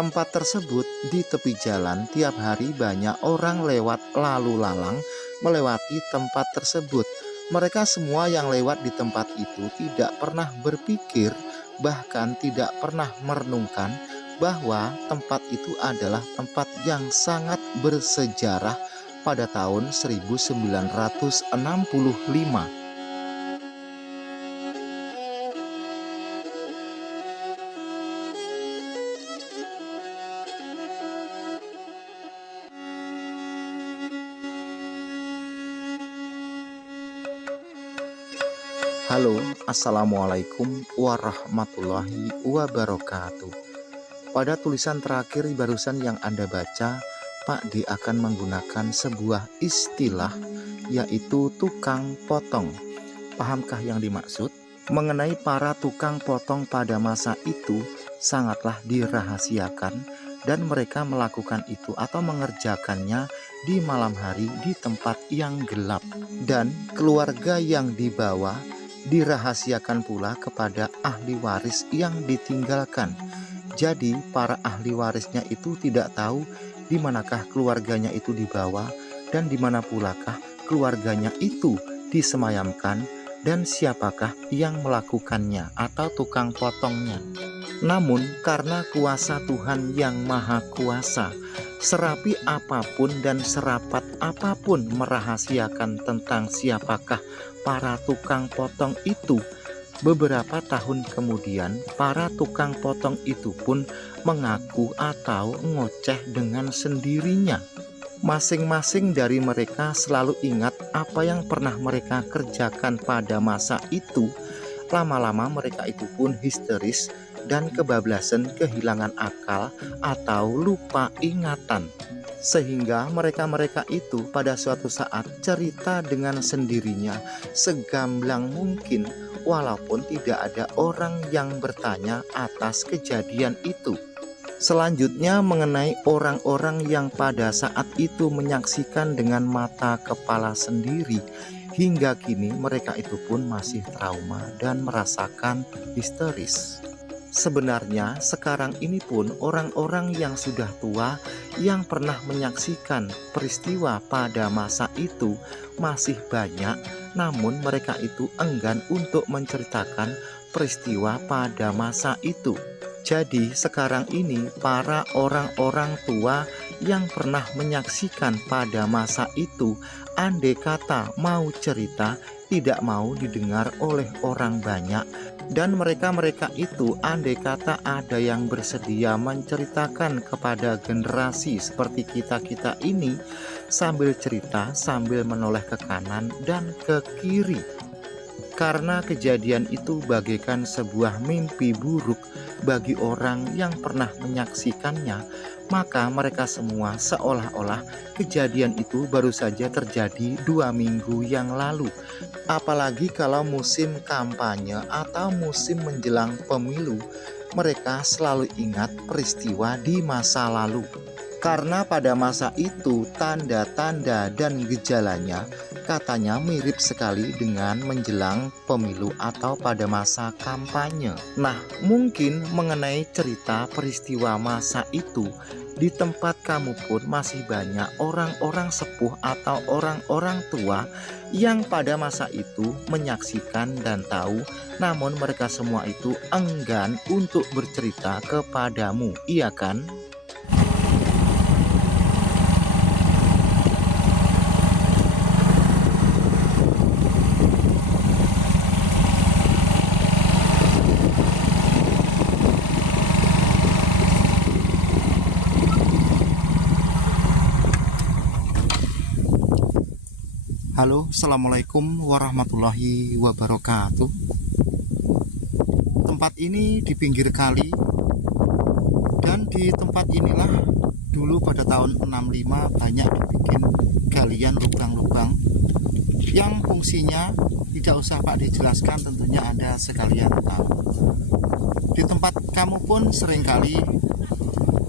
Tempat tersebut di tepi jalan, tiap hari banyak orang lewat lalu lalang melewati tempat tersebut. Mereka semua yang lewat di tempat itu tidak pernah berpikir, bahkan tidak pernah merenungkan bahwa tempat itu adalah tempat yang sangat bersejarah pada tahun 1965. Halo, assalamualaikum warahmatullahi wabarakatuh. Pada tulisan terakhir barusan yang Anda baca, Pak D akan menggunakan sebuah istilah, yaitu tukang potong. Pahamkah yang dimaksud? Mengenai para tukang potong pada masa itu sangatlah dirahasiakan, dan mereka melakukan itu atau mengerjakannya di malam hari di tempat yang gelap, dan keluarga yang dibawa dirahasiakan pula kepada ahli waris yang ditinggalkan. Jadi para ahli warisnya itu tidak tahu di manakah keluarganya itu dibawa dan di mana pulakah keluarganya itu disemayamkan dan siapakah yang melakukannya atau tukang potongnya. Namun karena kuasa Tuhan yang Maha Kuasa, serapi apapun dan serapat apapun merahasiakan tentang siapakah para tukang potong itu, beberapa tahun kemudian para tukang potong itu pun mengaku atau ngoceh dengan sendirinya. Masing-masing dari mereka selalu ingat apa yang pernah mereka kerjakan pada masa itu. Lama-lama mereka itu pun histeris dan kebablasan, kehilangan akal atau lupa ingatan. Sehingga mereka-mereka itu pada suatu saat cerita dengan sendirinya segamblang mungkin, walaupun tidak ada orang yang bertanya atas kejadian itu. Selanjutnya mengenai orang-orang yang pada saat itu menyaksikan dengan mata kepala sendiri, hingga kini mereka itu pun masih trauma dan merasakan histeris. Sebenarnya sekarang ini pun orang-orang yang sudah tua yang pernah menyaksikan peristiwa pada masa itu masih banyak, namun mereka itu enggan untuk menceritakan peristiwa pada masa itu. Jadi sekarang ini para orang-orang tua yang pernah menyaksikan pada masa itu, andai kata mau cerita, tidak mau didengar oleh orang banyak. Dan mereka-mereka itu andai kata ada yang bersedia menceritakan kepada generasi seperti kita-kita ini, sambil cerita sambil menoleh ke kanan dan ke kiri. Karena kejadian itu bagaikan sebuah mimpi buruk bagi orang yang pernah menyaksikannya, maka mereka semua seolah-olah kejadian itu baru saja terjadi 2 minggu yang lalu. Apalagi kalau musim kampanye atau musim menjelang pemilu, mereka selalu ingat peristiwa di masa lalu. Karena pada masa itu tanda-tanda dan gejalanya katanya mirip sekali dengan menjelang pemilu atau pada masa kampanye. Nah, mungkin mengenai cerita peristiwa masa itu, di tempat kamu pun masih banyak orang-orang sepuh atau orang-orang tua yang pada masa itu menyaksikan dan tahu, namun mereka semua itu enggan untuk bercerita kepadamu, iya kan? Halo, assalamualaikum warahmatullahi wabarakatuh. Tempat ini di pinggir kali, dan di tempat inilah dulu pada tahun 65 banyak dibikin galian lubang-lubang yang fungsinya tidak usah Pak dijelaskan, tentunya Anda sekalian tahu. Di tempat kamu pun seringkali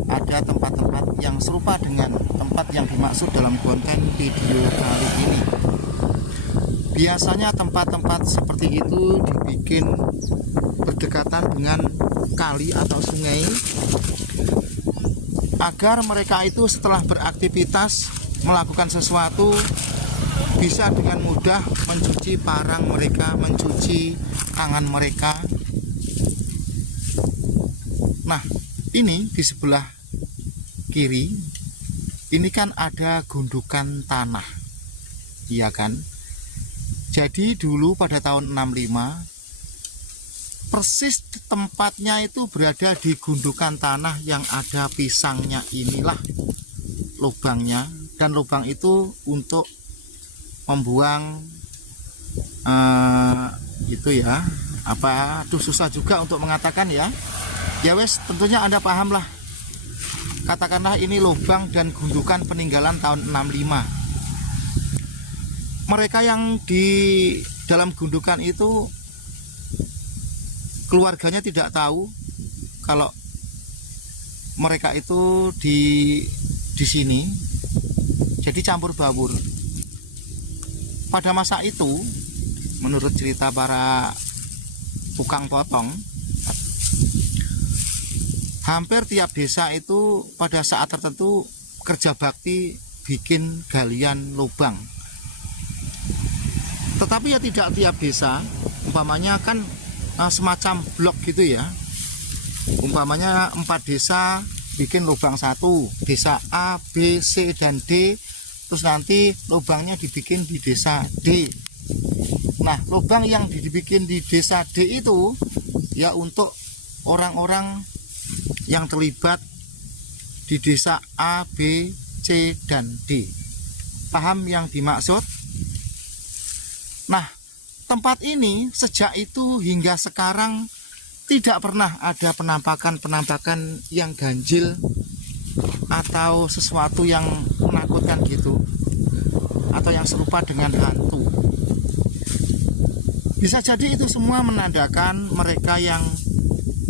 ada tempat-tempat yang serupa dengan tempat yang dimaksud dalam konten video kali ini. Biasanya tempat-tempat seperti itu dibikin berdekatan dengan kali atau sungai, agar mereka itu setelah beraktivitas melakukan sesuatu bisa dengan mudah mencuci parang mereka, mencuci tangan mereka. Nah, ini di sebelah kiri ini kan ada gundukan tanah, iya kan? Jadi dulu pada tahun 65 persis tempatnya itu berada di gundukan tanah yang ada pisangnya, inilah lubangnya. Dan lubang itu untuk membuang itu ya, apa, aduh susah juga untuk mengatakan ya. Ya wes, tentunya Anda paham lah. Katakanlah ini lubang dan gundukan peninggalan tahun 65. Mereka yang di dalam gundukan itu keluarganya tidak tahu kalau mereka itu di sini, jadi campur baur. Pada masa itu, menurut cerita para tukang potong, hampir tiap desa itu pada saat tertentu kerja bakti bikin galian lubang. Tetapi ya tidak tiap desa, umpamanya kan semacam blok gitu ya. Umpamanya 4 desa bikin lubang satu, desa A, B, C, dan D. Terus nanti lubangnya dibikin di desa D. Nah, lubang yang dibikin di desa D itu ya untuk orang-orang yang terlibat di desa A, B, C, dan D. Paham yang dimaksud? Nah, tempat ini sejak itu hingga sekarang tidak pernah ada penampakan-penampakan yang ganjil atau sesuatu yang menakutkan gitu, atau yang serupa dengan hantu. Bisa jadi itu semua menandakan mereka yang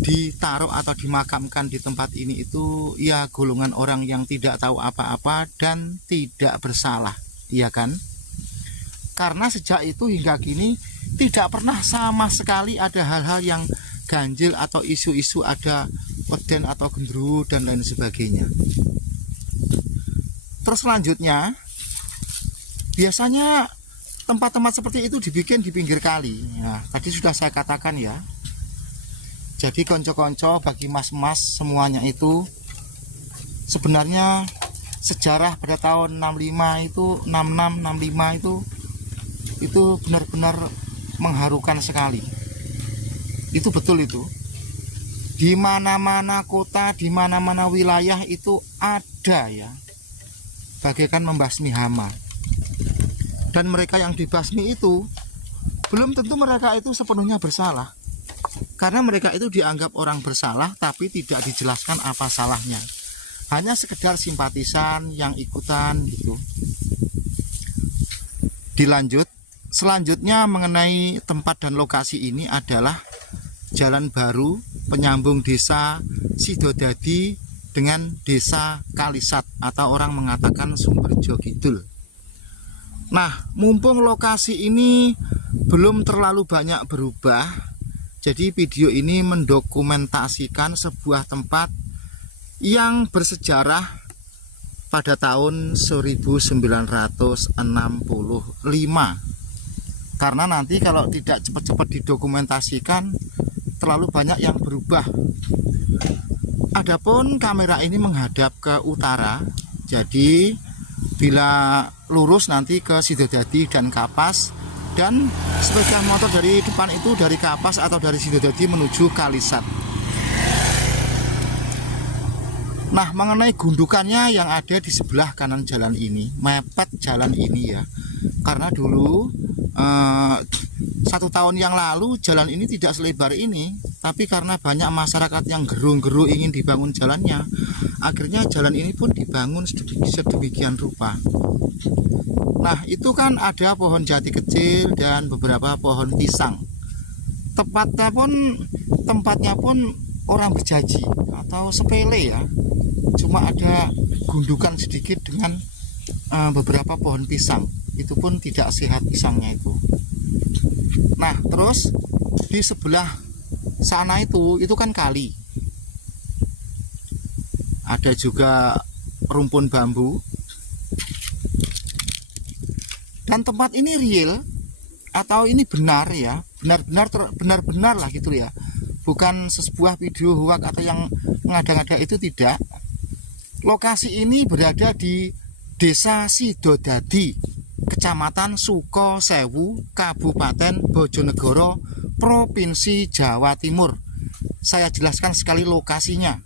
ditaruh atau dimakamkan di tempat ini itu ya golongan orang yang tidak tahu apa-apa dan tidak bersalah, iya kan? Karena sejak itu hingga kini tidak pernah sama sekali ada hal-hal yang ganjil atau isu-isu ada weden atau gendruwo dan lain sebagainya. Terus selanjutnya, biasanya tempat-tempat seperti itu dibikin di pinggir kali. Nah, tadi sudah saya katakan ya. Jadi konco-konco bagi mas-mas semuanya itu sebenarnya sejarah pada tahun 65 itu, 66, 65 itu benar-benar mengharukan sekali. Itu betul itu. Di mana-mana kota, di mana-mana wilayah itu ada ya, bagaikan membasmi hama. Dan mereka yang dibasmi itu belum tentu mereka itu sepenuhnya bersalah. Karena mereka itu dianggap orang bersalah tapi tidak dijelaskan apa salahnya. Hanya sekedar simpatisan yang ikutan gitu. Dilanjut. Selanjutnya mengenai tempat dan lokasi ini adalah jalan baru penyambung desa Sidodadi dengan desa Kalisat atau orang mengatakan Sumberjo Kidul. Nah, mumpung lokasi ini belum terlalu banyak berubah, jadi video ini mendokumentasikan sebuah tempat yang bersejarah pada tahun 1965. Karena nanti kalau tidak cepat-cepat didokumentasikan terlalu banyak yang berubah. Adapun kamera ini menghadap ke utara, jadi bila lurus nanti ke Sidodadi dan Kapas, dan sepeda motor dari depan itu dari Kapas atau dari Sidodadi menuju Kalisat. Nah, mengenai gundukannya yang ada di sebelah kanan jalan ini, mepet jalan ini ya, karena dulu 1 tahun yang lalu jalan ini tidak selebar ini, tapi karena banyak masyarakat yang gerung-geru ingin dibangun jalannya, akhirnya jalan ini pun dibangun sedemikian rupa. Nah, itu kan ada pohon jati kecil dan beberapa pohon pisang. Tempatnya pun orang berjanji atau sepele ya, cuma ada gundukan sedikit dengan beberapa pohon pisang. Itu pun tidak sehat pisangnya itu. Nah, terus di sebelah sana itu kan kali. ada juga rumpun bambu. Dan tempat ini real atau ini benar ya, benar-benar lah gitu ya, bukan sebuah video hoax atau yang mengada-ngada, itu tidak. Lokasi ini berada di Desa Sidodadi, Kecamatan Sukosewu, Kabupaten Bojonegoro, Provinsi Jawa Timur. Saya jelaskan sekali lokasinya.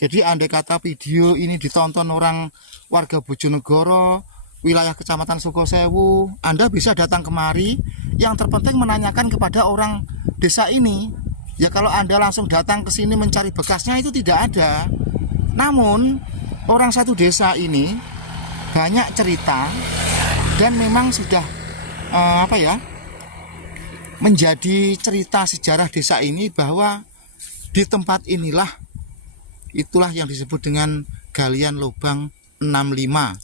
Jadi andai kata video ini ditonton orang warga Bojonegoro, wilayah Kecamatan Sukosewu, Anda bisa datang kemari. Yang terpenting menanyakan kepada orang desa ini. Ya kalau Anda langsung datang ke sini mencari bekasnya itu tidak ada. Namun orang satu desa ini banyak cerita dan memang sudah menjadi cerita sejarah desa ini, bahwa di tempat inilah itulah yang disebut dengan galian lubang 65.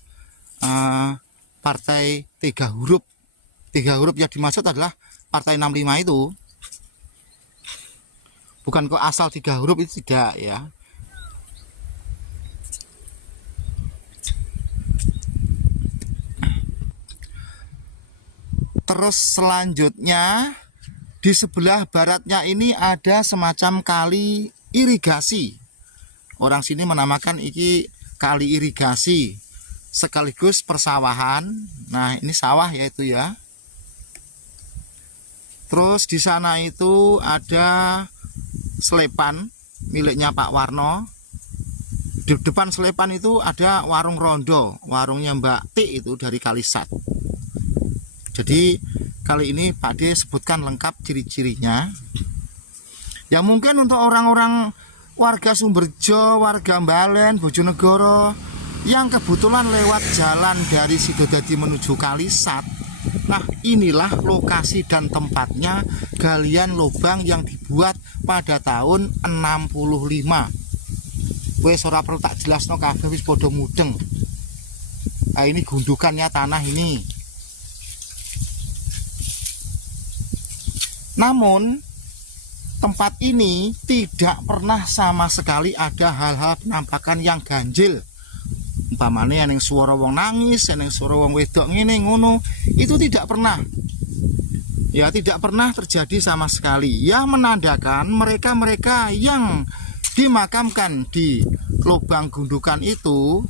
Partai 3 huruf yang dimaksud adalah partai 65 itu bukan kok asal 3 huruf, itu tidak ya. Terus selanjutnya di sebelah baratnya ini ada semacam kali irigasi. Orang sini menamakan ini kali irigasi sekaligus persawahan. Nah, ini sawah yaitu ya. Terus di sana itu ada selepan miliknya Pak Warno. Di depan selepan itu ada warung rondo, warungnya Mbak T itu dari Kalisat. Jadi kali ini Pak D sebutkan lengkap ciri-cirinya. Ya mungkin untuk orang-orang warga Sumberjo, warga Mbalen, Bojonegoro yang kebetulan lewat jalan dari Sidodadi menuju Kalisat. Nah, inilah lokasi dan tempatnya galian lubang yang dibuat pada tahun 65. Wes ora perlu tak jelasno kabeh, wis padha mudeng. Nah, ini gundukannya tanah ini. Namun tempat ini tidak pernah sama sekali ada hal-hal penampakan yang ganjil. Umpamane yang suara wong nangis, yang suara wong wedok ngene ngono, itu tidak pernah. Ya, tidak pernah terjadi sama sekali. Ya, menandakan mereka-mereka yang dimakamkan di lubang gundukan itu,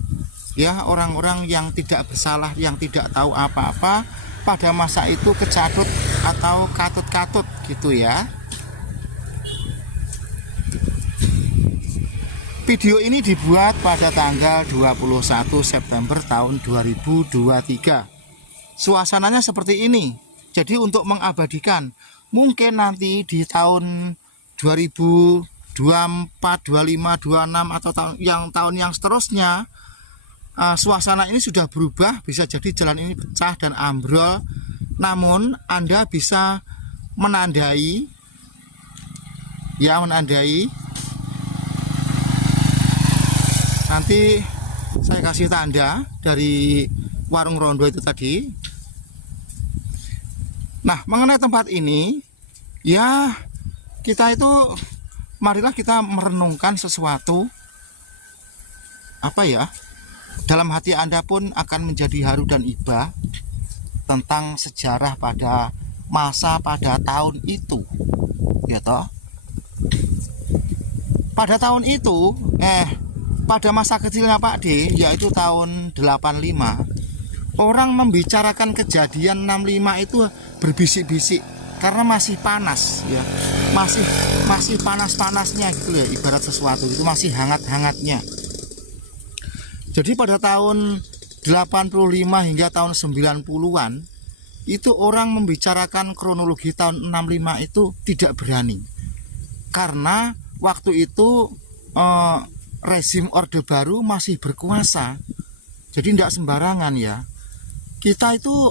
ya, orang-orang yang tidak bersalah, yang tidak tahu apa-apa, pada masa itu kecatut atau katut-katut gitu ya. Video ini dibuat pada tanggal 21 September tahun 2023. Suasananya seperti ini. Jadi untuk mengabadikan, mungkin nanti di tahun 2024, 25, 26 atau tahun yang seterusnya, suasana ini sudah berubah. Bisa jadi jalan ini pecah dan ambrol. Namun Anda bisa menandai, nanti saya kasih tanda dari warung rondo itu tadi. Nah, mengenai tempat ini, ya kita itu marilah kita merenungkan sesuatu, dalam hati Anda pun akan menjadi haru dan iba tentang sejarah pada tahun itu, ya toh. Pada tahun itu, pada masa kecilnya Pak D, yaitu tahun 85, orang membicarakan kejadian 65 itu berbisik-bisik karena masih panas ya. Masih panas-panasnya gitu ya, ibarat sesuatu itu masih hangat-hangatnya. Jadi pada tahun 85 hingga tahun 90-an itu orang membicarakan kronologi tahun 65 itu tidak berani. Karena waktu itu rezim Orde Baru masih berkuasa. Jadi tidak sembarangan ya. Kita itu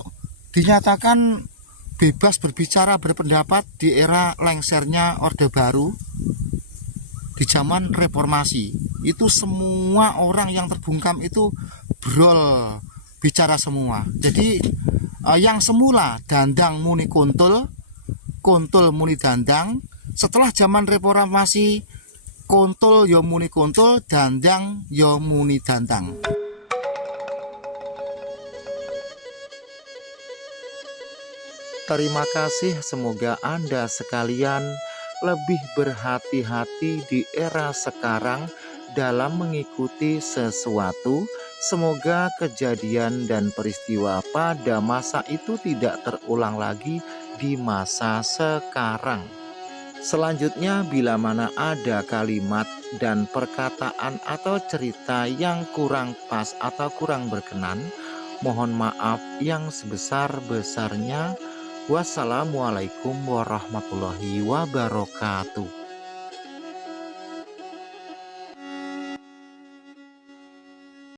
dinyatakan bebas berbicara, berpendapat di era lengsernya Orde Baru. Di zaman reformasi itu semua orang yang terbungkam itu brol bicara semua. Jadi yang semula dandang muni kuntul, kuntul muni dandang, setelah zaman reformasi Kuntul ya muni kuntul, dandang ya muni dandang. Terima kasih, semoga Anda sekalian lebih berhati-hati di era sekarang dalam mengikuti sesuatu. Semoga kejadian dan peristiwa pada masa itu tidak terulang lagi di masa sekarang. Selanjutnya, bila mana ada kalimat dan perkataan atau cerita yang kurang pas atau kurang berkenan, mohon maaf yang sebesar-besarnya. Wassalamualaikum warahmatullahi wabarakatuh.